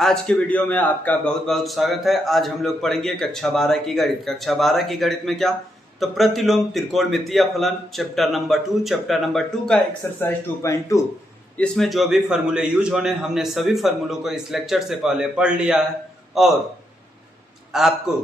आज के वीडियो में आपका बहुत बहुत स्वागत है। आज हम लोग पढ़ेंगे कक्षा 12 की गणित। कक्षा 12 की गणित में क्या, तो प्रतिलोम त्रिकोणमितीय फलन चैप्टर नंबर 2 का एक्सरसाइज 2.2। इसमें जो भी फार्मूले यूज होने, हमने सभी फार्मूलों को इस लेक्चर से पहले पढ़ लिया है। और आपको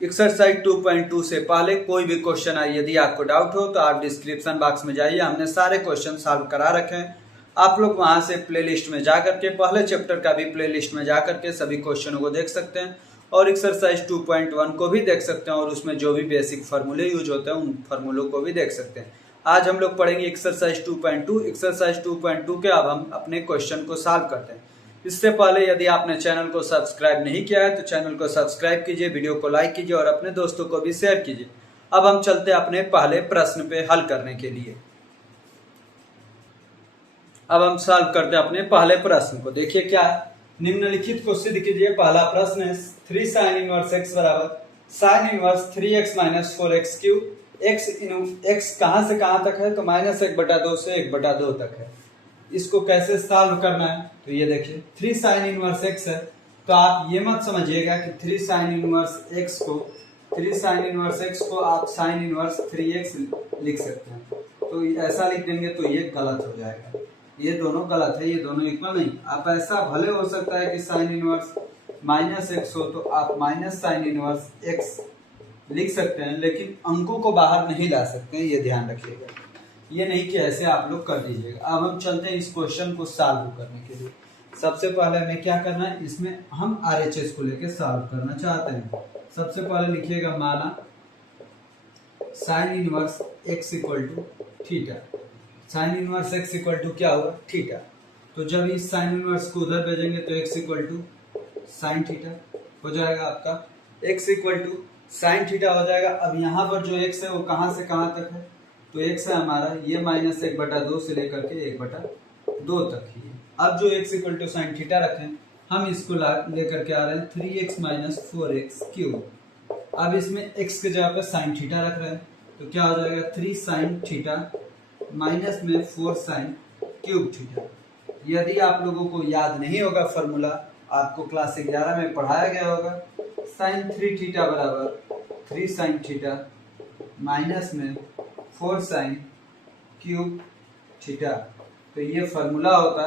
एक्सरसाइज 2.2 से पहले कोई भी क्वेश्चन आए, यदि आपको डाउट हो तो आप डिस्क्रिप्शन बॉक्स में जाइए, हमने सारे क्वेश्चन सॉल्व करा रखे हैं। आप लोग वहां से प्लेलिस्ट में जा करके, पहले चैप्टर का भी प्लेलिस्ट में जा करके सभी क्वेश्चनों को देख सकते हैं और एक्सरसाइज 2.1 को भी देख सकते हैं और उसमें जो भी बेसिक फार्मूले यूज होते हैं उन फार्मूलों को भी देख सकते हैं। आज हम लोग पढ़ेंगे एक्सरसाइज 2.2। एक्सरसाइज 2.2 के अब हम अपने क्वेश्चन को सॉल्व करते हैं। इससे पहले यदि आपने चैनल को सब्सक्राइब नहीं किया है तो चैनल को सब्सक्राइब कीजिए, वीडियो को लाइक कीजिए और अपने दोस्तों को भी शेयर कीजिए। अब हम चलते हैं अपने पहले प्रश्न पे हल करने के लिए। अब हम सॉल्व करते हैं अपने पहले प्रश्न को। देखिए क्या है, निम्नलिखित को सिद्ध कीजिए। पहला प्रश्न है 3 sin इनवर्स x बराबर sin inverse 3x minus 4x cube. x कहां से कहां तक है, तो -1/2 से 1/2 तक है। इसको कैसे सॉल्व करना है, तो ये देखिए 3 sin इनवर्स x है, तो आप ये मत समझिएगा कि 3 sin इनवर्स x को आप sin इनवर्स 3x लिख सकते हैं। तो ऐसा लिख देंगे तो ये गलत हो जाएगा, ये दोनों गलत है, ये दोनों इक्वल नहीं। आप ऐसा भले हो सकता है कि sin इनवर्स -x हो तो आप माइनस sin इनवर्स x लिख सकते हैं, लेकिन अंकों को बाहर नहीं ला सकते हैं, ये ध्यान रखिएगा। ये नहीं कि ऐसे आप लोग कर दीजिएगा। अब हम चलते हैं इस क्वेश्चन को सॉल्व करने के लिए। सबसे पहले हमें क्या करना है, इसमें हम RHS को लेकर सॉल्व करना चाहते हैं। सबसे पहले लिखिएगा, माना sin inverse x equal to theta. sin inverse x equal to क्या होगा, थीटा। तो जब इस sin इनवर्स को उधर भेजेंगे तो x equal to sine theta हो जाएगा आपका। x equal to sine theta हो जाएगा। अब यहाँ पर जो x है वो कहाँ से कहाँ तक है, तो x है हमारा ये -1/2 से लेकर के 1/2 तक ही है। अब जो x equal to sine theta रखें, हम इसको लेकर के आ रहे हैं 3x माइनस 4x क्यूब। अब इसमें x के जगह पे साइन थीटा रख रहे हैं, तो क्या हो जाएगा 3 साइन थीटा माइनस में 4 साइन क्यूब थीटा। यदि आप लोगों को याद नहीं होगा फॉर्मूला, आपको क्लास 11 में पढ़ाया गया होगा, साइन 3 थीटा बराबर 3 साइन थीटा माइनस में 4 साइन क्यूब थीटा। तो ये फॉर्मूला होता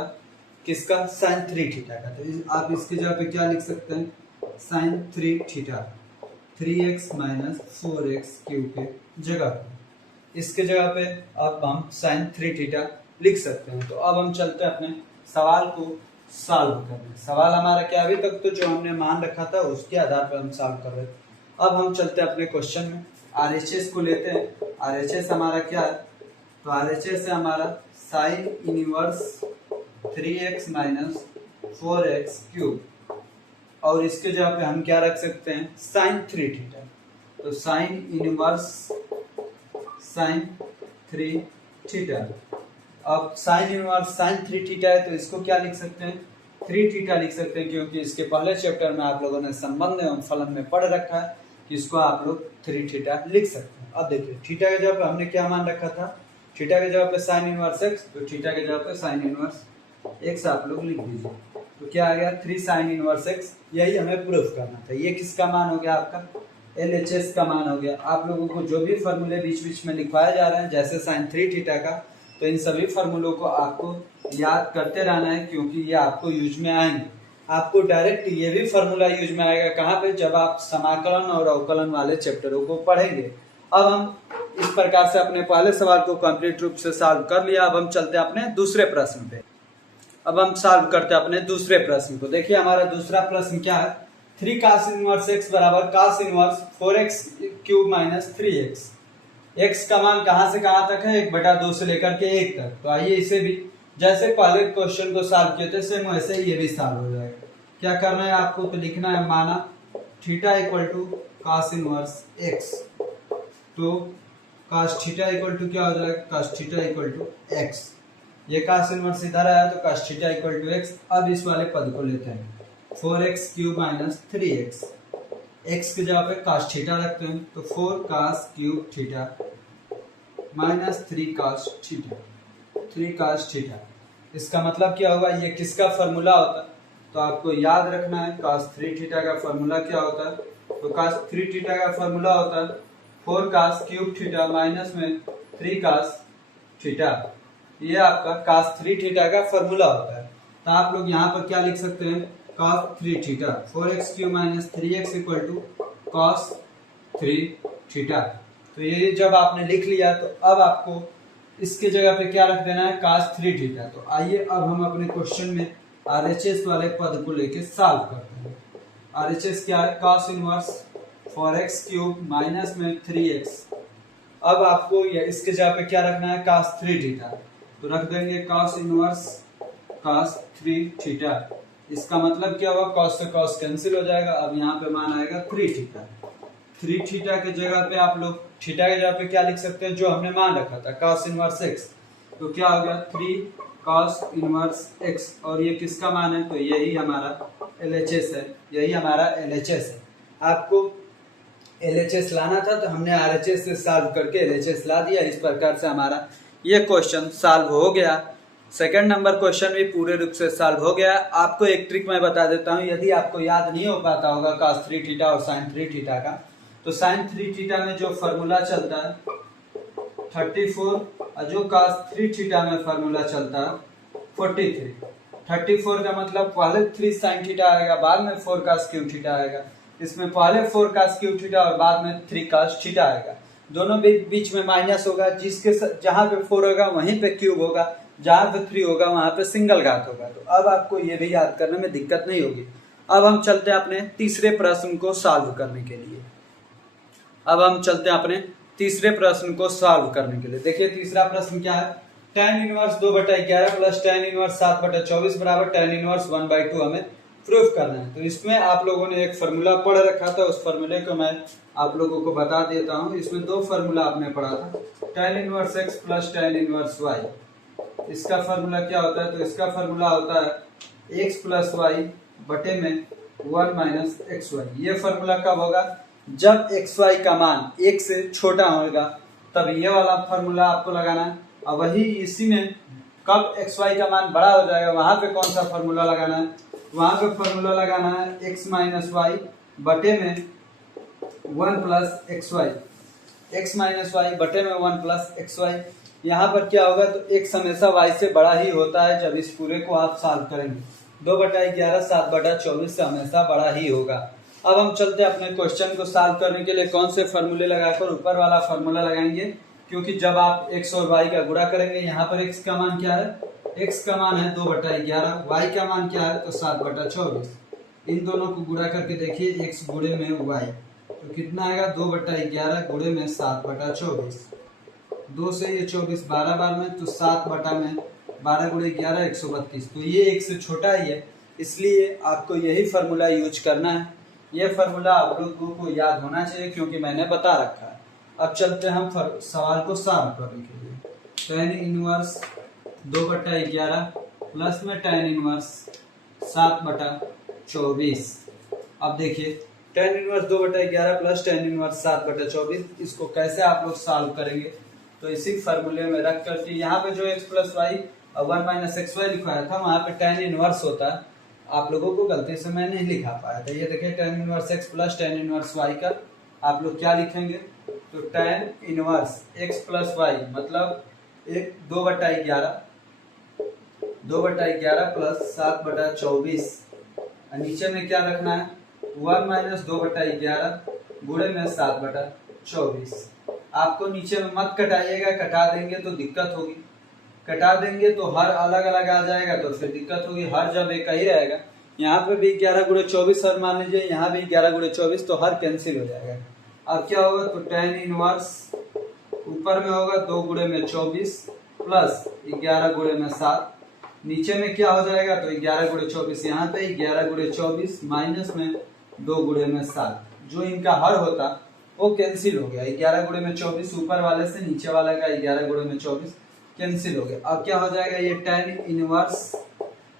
किसका, साइन 3 थीटा का। तो आप इसके जगह पे क्या लिख सकते हैं, sign 3 theta 3x minus 4x cube के जगह पे। इसके जगह पे अब हम साइन 3 थीटा लिख सकते हैं। तो अब हम चलते हैं अपने सवाल को सॉल्व करने। सवाल हमारा क्या, अभी तक तो जो हमने मान रखा था उसके आधार पर हम सॉल्व कर रहे थे। अब हम चलते हैं अपने क्वेश्चन में, RHS को लेते हैं। RHS हमारा क्या है, तो RHS है हमारा sine inverse 3x minus 4x cube और इसके जगह पे हम क्या रख सकते हैं, साइन 3 थीटा। तो साइन इनवर्स साइन 3 थीटा। अब साइन इनवर्स साइन 3 थीटा है तो इसको क्या लिख सकते हैं, 3 थीटा लिख सकते हैं, क्योंकि इसके पहले चैप्टर में आप लोगों ने संबंध एवं फलन में पढ़ रखा है कि इसको आप लोग 3 थीटा लिख सकते हैं। अब देखिए थीटा के जगह पे हमने क्या मान रखा था, थीटा के जगह पे साइन इनवर्स x, तो थीटा के जगह पे साइन इनवर्स x आप लोग लिख दीजिए। तो क्या आ गया 3 साइन इनवर्स x, यही हमें प्रूफ करना था। ये किसका मान हो गया, आपका LHS का मान हो गया। आप लोगों को जो भी फॉर्मूले बीच बीच में लिखवाए जा रहे हैं, जैसे साइन 3 थीटा का, तो इन सभी फॉर्मूलों को आपको याद करते रहना है, क्योंकि ये आपको यूज में आएंगे। आपको डायरेक्ट ये भी फॉर्मूला यूज में आएगा कहाँ पे, जब आप समाकलन और अवकलन वाले चैप्टरों को पढ़ेंगे। अब हम इस प्रकार से अपने पहले सवाल को कंप्लीट रूप से सॉल्व कर लिया। अब हम चलते हैं अपने दूसरे प्रश्न पे। अब हम सॉल्व करते हैं अपने दूसरे प्रश्न को। देखिए हमारा दूसरा प्रश्न क्या है, 3 cos इनवर्स x बराबर cos inverse 4x cube minus 3x। x का मान कहां से कहां तक है, 1/2 से लेकर के 1 तक। तो आइए इसे भी जैसे पहले क्वेश्चन को सॉल्व किए थे सेम वैसे ये भी सॉल्व हो जाएगा। क्या करना है आपको, तो लिखना है, माना theta equal to cos inverse x। तो cos थीटा इक्वल टू क्या हो जाएगा, cos theta equal to x। ये cos इनवर्स इधर आया तो cos theta equal to x। अब इस वाले पद को लेते हैं 4x cube minus 3x। x के जगह पे cos थीटा रखते हैं, तो 4 cos cube theta minus 3 cos theta. इसका मतलब क्या होगा, ये किसका फॉर्मूला होता, तो आपको याद रखना है cos 3 थीटा का फॉर्मूला क्या होता है। तो cos 3 थीटा का फॉर्मूला होता है 4 cos क्यूब थीटा माइनस में 3 cos थीटा। ये आपका cos 3 थीटा का फॉर्मूला होता है। तो आप लोग यहाँ पर क्या लिख सकते हैं, cos 3 theta 4x cube minus 3x equal to cos 3 theta. तो ये जब आपने लिख लिया तो अब आपको इसके जगह पे क्या रख देना है, cos 3 थीटा। तो आइए अब हम अपने क्वेश्चन में RHS वाले पद को लेके सॉल्व करते हैं। RHS क्या है, cos inverse 4x cube minus में 3x। अब आपको ये इसके जगह पे क्या रखना है, cos 3 थीटा। तो रख देंगे cos इनवर्स cos 3 थीटा। इसका मतलब क्या हुआ, cos से cos कैंसिल हो जाएगा। अब यहाँ पे मान आएगा 3 थीटा। 3 थीटा के जगह पे आप लोग थीटा के जगह पे क्या लिख सकते हैं, जो हमने मान रखा था cos इनवर्स x। तो क्या हो गया 3 cos इनवर्स x। और ये किसका मान है, तो यही हमारा LHS है, यही हमारा LHS है। आपको LHS लाना था तो हमने RHS से सॉल्व करके LHS ला दिया। इस प्रकार से हमारा ये क्वेश्चन सॉल्व हो गया। सेकंड नंबर क्वेश्चन भी पूरे रूप से सॉल्व हो गया। आपको एक ट्रिक मैं बता देता हूँ, यदि आपको याद नहीं हो पाता होगा cos 3 थीटा और sin 3 थीटा का, तो sin 3 थीटा में जो फॉर्मूला चलता है 34 और जो cos 3 थीटा में फॉर्मूला चलता है 43। 34 का मतलब पहले 3 sin थीटा आएगा, बाद में 4 cos क्यूब थीटा आएगा। इसमें पहले 4 cos क्यूब थीटा और बाद में 3 cos थीटा आएगा। दोनों बीच में माइनस होगा, जिसके जहां पे 4 होगा वहीं पे क्यूब होगा, जहां पे 3 होगा वहां पे सिंगल घात होगा। तो अब आपको ये भी याद करने में दिक्कत नहीं होगी। अब हम चलते हैं अपने तीसरे प्रश्न को सॉल्व करने के लिए। अब हम चलते हैं अपने तीसरे प्रश्न को सॉल्व करने के लिए। देखिए तीसरा प्रश्न क्या है, tan inverse 2/11 plus tan inverse 7/24 बराबर tan इनवर्स 1/2 हमें प्रूफ करना है। तो इसमें आप लोगों ने एक फार्मूला पढ़ रखा था, उस फार्मूले को मैं आप लोगों को बता देता हूँ। इसमें दो फार्मूला आपने पढ़ा था, tan inverse x plus tan inverse y। इसका फार्मूला क्या होता है, तो इसका फार्मूला होता है x प्लस वाई बटे में 1 माइनस एक्स वाई। ये फार्मूला कब होगा, जब एक्स वाई का मान 1 से छोटा होगा तब ये वाला फार्मूला आपको लगाना है। और वही इसी में कब एक्स वाई का मान बड़ा हो जाएगा वहां पे कौन सा फार्मूला लगाना है, वहां पे फार्मूला लगाना है x माइनस वाई बटे में 1 plus x y. X minus y बटे में 1 प्लस एक्स वाई। यहाँ पर क्या होगा, तो x हमेशा y से बड़ा ही होता है जब इस पूरे को आप सॉल्व करेंगे। 2/11 7/24 से हमेशा बड़ा ही होगा। अब हम चलते हैं अपने क्वेश्चन को सॉल्व करने के लिए कौन से फार्मूले लगाकर ऊपर वाला फार्मूला लगाएंगे, क्योंकि जब आप x और y का गुणा करेंगे, यहाँ पर x का मान क्या है, x का मान है 2/11, y का मान क्या है तो 7/24। इन दोनों को गुणा करके देखिए x गुणे में y, तो कितना आएगा 2/11 गुणे में 7/24। 2 से ये 24 12 बार में, तो 7 बटा में 12 गुणे 11 132। तो ये 1 से छोटा ही है, इसलिए आपको यही फार्मूला यूज करना है। ये फार्मूला आप लोगों को याद होना चाहिए क्योंकि मैंने बता रखा है। अब चलते हैं हम सवाल को सॉल्व करने के लिए। tan इनवर्स 2/11 प्लस में tan इनवर्स 7/24। अब देखिए tan inverse 2/11 plus tan inverse 7/24, इसको कैसे आप लोग सॉल्व करेंगे, तो इसी फार्मूले में रख करके यहाँ पे जो x प्लस वाई और 1 माइनस एक्स वाई लिखवाया था वहाँ पे tan इनवर्स होता है। आप लोगों को गलती से मैं नहीं लिखा पाया था। ये देखिए tan inverse x plus tan inverse y का आप लोग क्या लिखेंगे, तो tan inverse x plus y मतलब 2/11 प्लस 7/24। नीचे में क्या रखना है 1 माइनस 2/11 गुणे में 7/24। आपको नीचे में मत कटाइएगा, कटा देंगे तो दिक्कत होगी, कटा देंगे तो हर अलग अलग आ जाएगा तो फिर दिक्कत होगी। हर जब एक ही रहेगा, यहाँ पे भी 11 गुणे 24 और मान लीजिए यहाँ भी 11 गुणे 24, तो हर कैंसिल हो जाएगा। अब क्या होगा, तो tan इनवर्स ऊपर में होगा 2 गुणे में 24 प्लस 11 गुणे में 7। नीचे में क्या हो जाएगा, तो 11 गुणे 24 यहाँ पे 11 गुणे 24 माइनस में 2 गुणे में 7। जो इनका हर होता वो कैंसिल हो गया। 11 गुणे में 24 ऊपर वाले से नीचे वाला का 11 गुणे में 24 कैंसिल हो गया। अब क्या हो जाएगा, ये tan इनवर्स,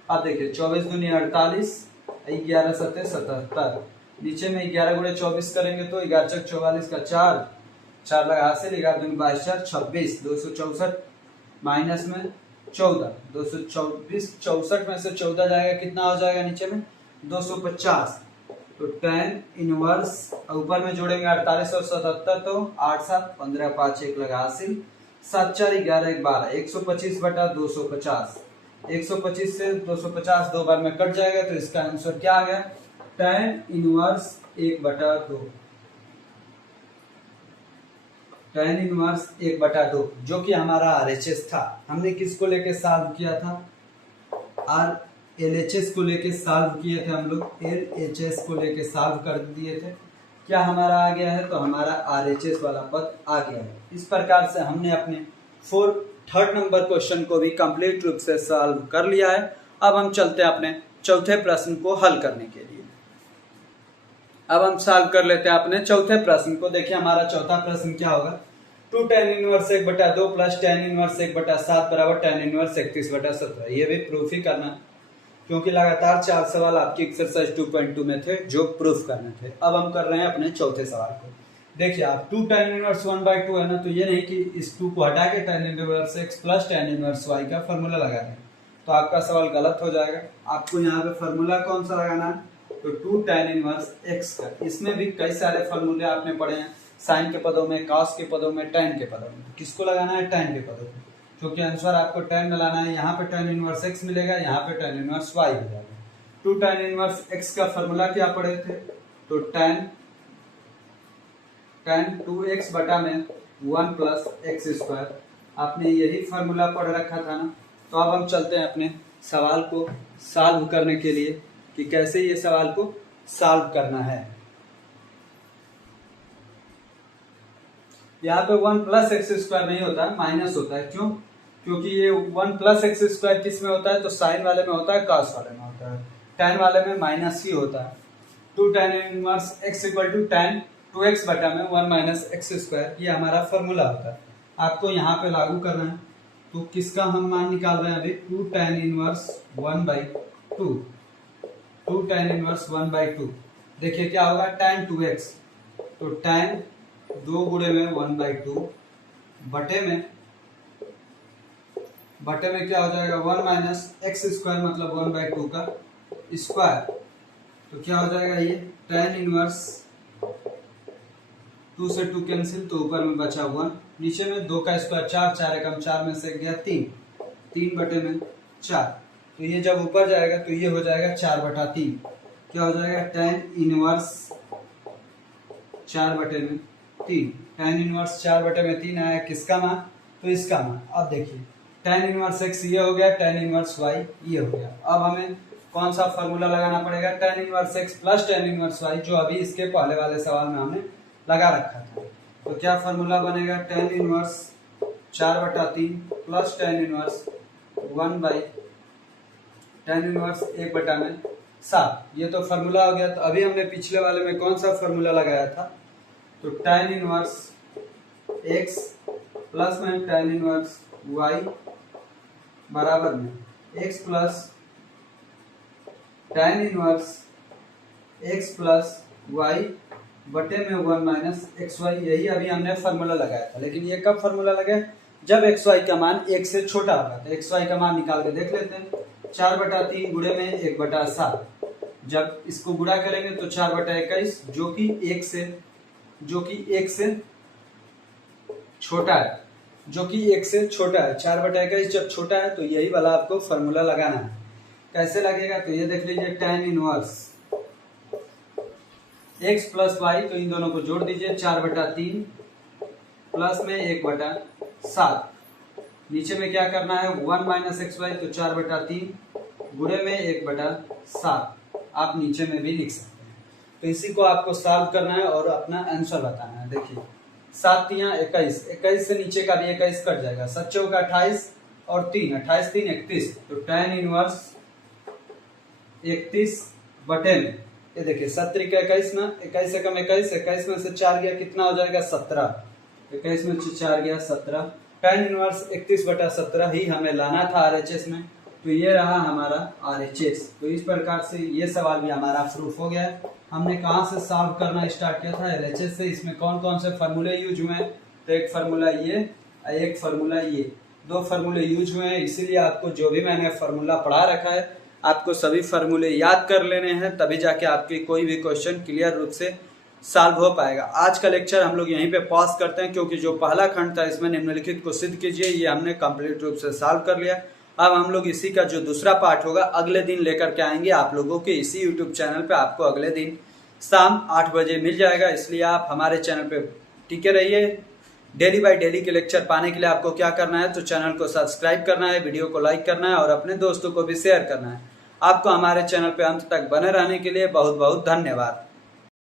अब देखिए 24 दूनी 48, 11 सत्ते 77। नीचे में 11 गुणे 24 करेंगे तो 11 चक 44 का 4 लगा हासिल, 11 दूनी 22 4 26 264 माइनस में 14, 224, 64 में से 14 जाएगा, कितना हो जाएगा नीचे में 250। तो tan इनवर्स ऊपर में जोड़ेंगे 48 और 77, तो 8 7 15 5 1 लगा हासिल, 7 4 11 1 12, 125 बटा 250, 125 से 250 दो बार में कट जाएगा, तो इसका आंसर क्या आ गया, tan इनवर्स 1/2, tan इनवर्स 1/2, जो कि हमारा RHS था। हमने किसको लेके सॉल्व किया था, LHS को लेके सॉल्व किए थे हम लोग, LHS को लेके सॉल्व कर दिए थे। क्या हमारा आ गया है, तो हमारा RHS वाला पद आ गया है। इस प्रकार से हमने अपने थर्ड नंबर क्वेश्चन को भी कंप्लीट रूप से सॉल्व कर लिया है। अब हम चलते हैं अपने चौथे प्रश्न को हल करने के लिए। अब हम सॉल्व कर लेते हैं अपने चौथे प्रश्न को। देखिए हमारा चौथा प्रश्न क्या होगा, 2 tan inverse 1/2 plus tan inverse 1/7 बराबर tan इनवर्स 31/17। ये भी प्रूफ ही करना है, क्योंकि लगातार 4 सवाल आपकी एक्सरसाइज 2.2 में थे जो प्रूफ करने थे। अब हम कर रहे हैं अपने चौथे सवाल को। देखिए आप 2 tan इनवर्स 1/2 है ना, तो ये नहीं कि इस 2 को हटा के tan inverse x plus tan inverse y का फॉर्मूला लगा दें, तो आपका सवाल गलत हो जाएगा। आपको यहाँ पे फॉर्मूला कौन सा लगाना है, तो 2 tan इनवर्स x का। इसमें भी कई सारे फॉर्मूले आपने पढ़े हैं, साइन के पदों में, कॉस के पदों में, tan के पदों में। किसको लगाना है, tan के पदों में, क्योंकि आंसर आपको tan में लाना है। यहाँ पे tan इनवर्स x मिलेगा, यहाँ पे tan इनवर्स y हो जाएगा। 2 tan इनवर्स x का फॉर्मूला क्या पढ़े थे, तो tan 2x बटा में 1 प्लस एक्स स्क्वायर, आपने यही फॉर्मूला पढ़ रखा था ना। तो अब हम चलते हैं अपने सवाल को सॉल्व करने के लिए कि कैसे ये सवाल को सॉल्व करना है। यहाँ पे 1 प्लस एक्स स्क्वायर नहीं होता है, माइनस होता है। क्यों, क्योंकि ये 1 प्लस एक्स स्क्वायर किस में होता है, तो साइन वाले में होता है, कॉस वाले में होता है, tan वाले में माइनस ही होता है। 2 tan inverse x equal to tan 2x बटा में 1 माइनस एक्स स्क्वायर, ये हमारा फॉर्मूला होता है। आपको यहाँ पे लागू करना है, तो किसका हम मान निकाल रहे हैं अभी, 2 tan इनवर्स 1/2, 2 tan इनवर्स 1/2। देखिए क्या होगा, tan 2x, तो tan 2 गुणे में 1/2 बटे में क्या हो जाएगा, 1 माइनस एक्स स्क्वायर मतलब 1/2 का स्क्वायर, तो क्या हो जाएगा ये tan इनवर्स 2 से 2 कैंसिल, तो ऊपर में बचा 1, नीचे में 2 का स्क्वायर 4, 4 एकम 4 में से गया 3, 3 बटे में 4, तो ये जब ऊपर जाएगा तो ये हो जाएगा 4/3। क्या हो जाएगा, tan इनवर्स 4 बटे में 3, tan इनवर्स 4 बटे में 3 आया, किसका मान, तो इसका मान। अब देखिए tan इनवर्स x ये हो गया, tan इनवर्स y ये हो गया। अब हमें कौन सा फॉर्मूला लगाना पड़ेगा, tan inverse x plus tan inverse y, जो अभी इसके पहले वाले सवाल में हमने लगा रखा था। तो क्या फॉर्मूला बनेगा, tan inverse 4/3 plus tan inverse 1/7, ये तो फॉर्मूला हो गया। तो अभी हमने पिछले वाले में कौन सा फॉर्मूला लगाया था, तो tan इनवर्स x प्लस में tan इनवर्स y बराबर में x plus tan inverse x plus y बटे में 1 माइनस एक्स वाई, यही अभी हमने फॉर्मूला लगाया था। लेकिन ये कब फॉर्मूला लगाया, जब एक्स वाई का मान 1 से छोटा होगा। तो एक्स वाई का मान निकाल के देख लेते हैं, 4/3 गुणे में 1/7, जब इसको गुणा करेंगे तो 4/21, जो कि 1 से छोटा है, 4/21 जब छोटा है, तो यही वाला आपको फॉर्मूला लगाना है। कैसे लगेगा, तो ये देख लीजिए, tan inverse x plus y, तो इन दोनों को जोड़ दीजिए, 4/3 प्लस में 1/7, नीचे में क्या करना है, 1 माइनस एक्स वाई, तो 4/3 गुणे में 1/7, आप नीचे में भी लिख सकते हैं। तो इसी को आपको सॉल्व करना है और अपना आंसर बताना है। देखिए 7 × 21, 21 से नीचे का भी 21 कट जाएगा, 7 × 4 = 28 और 3, 28 3 31, तो tan इनवर्स 31 बटे में, ये देखिए 7 × 21 ना, 21 से कम 21, 21 में से 4 गया, कितना हो जाएगा 17, 21 में से 4 गया 17, tan इनवर्स 31/17 ही हमें लाना था RHS में, तो ये रहा हमारा RHS। तो इस प्रकार से ये सवाल भी हमारा प्रूफ हो गया। हमने कहाँ से सॉल्व करना स्टार्ट किया था, LHS से। इसमें कौन कौन से फार्मूले यूज हुए हैं, तो एक फार्मूला ये, एक फार्मूला ये, 2 फार्मूले यूज हुए हैं, इसीलिए आपको जो भी मैंने फार्मूला पढ़ा रखा है आपको सभी फार्मूले याद कर लेने हैं, तभी जाके आपके कोई भी क्वेश्चन क्लियर रूप से सॉल्व हो पाएगा। आज का लेक्चर हम लोग यहीं पे पॉज करते हैं, क्योंकि जो पहला खंड था इसमें निम्नलिखित को सिद्ध कीजिए, ये हमने कंप्लीट रूप से सॉल्व कर लिया। अब हम लोग इसी का जो दूसरा पार्ट होगा अगले दिन लेकर के आएंगे आप लोगों के इसी यूट्यूब चैनल पे। आपको अगले दिन शाम 8 बजे मिल जाएगा, इसलिए आप हमारे चैनल पे टिके रहिए। डेली बाय डेली के लेक्चर पाने के लिए आपको क्या करना है, तो चैनल को सब्सक्राइब करना है, वीडियो को लाइक करना है और अपने दोस्तों को भी शेयर करना है। आपको हमारे चैनल पे अंत तक बने रहने के लिए बहुत बहुत धन्यवाद।